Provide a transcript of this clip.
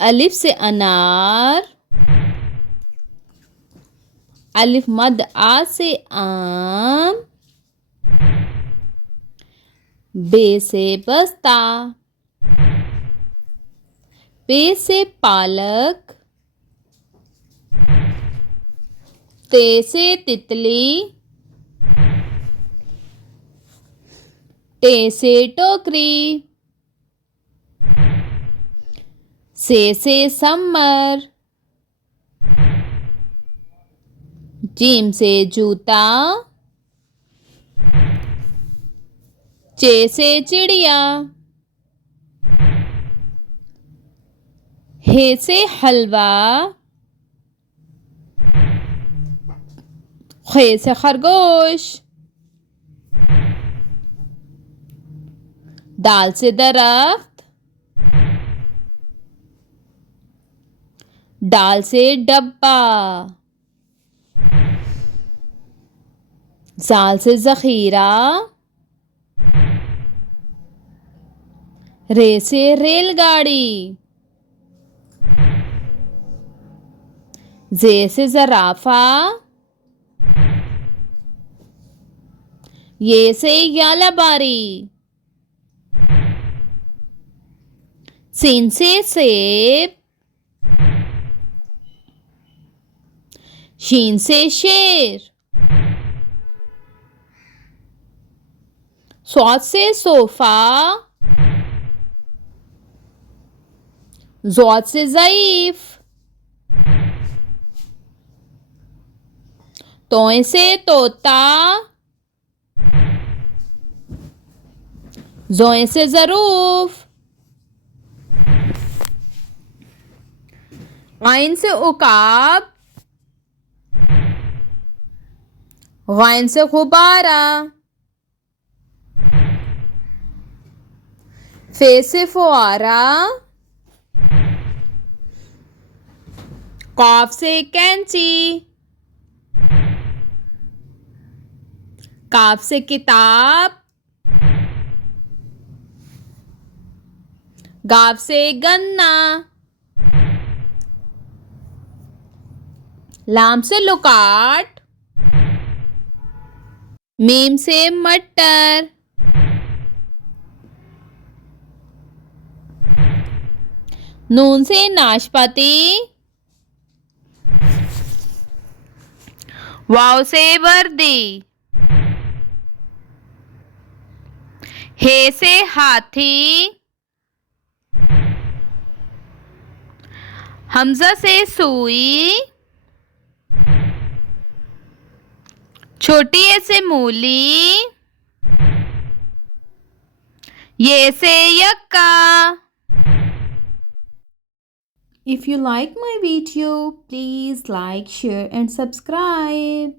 अलिफ से अनार, अलिफ मद आ से आम, बे से बस्ता, पे से पालक, ते से तितली, टे से टोकरी, से समर, जीम से जूता, चे से चिड़िया, हे से हलवा, खे से खरगोश, दाल से दरख्त, डाल से डब्बा, जाल से जखीरा, रे से रेलगाड़ी, जे से जराफा, ये से यालाबारी, सीन से सेब, शीन से शेर, स्वाद से सोफा, ज़ौद से ज़ईफ, तोए से तोता, ज़ोए से ज़रूफ, आइन से उकाब, गाइन से गुब्बारा, फे से फुआरा, कॉफ से कैंची, काफ से किताब, गाव से गन्ना, लाम से लुकाट, मीम से मटर, नून से नाशपाती, वाव से वर्दी, हे से हाथी, हमजा से सुई, छोटी ए से मूली, ये से यक्का। If you like my video, please like, share and subscribe.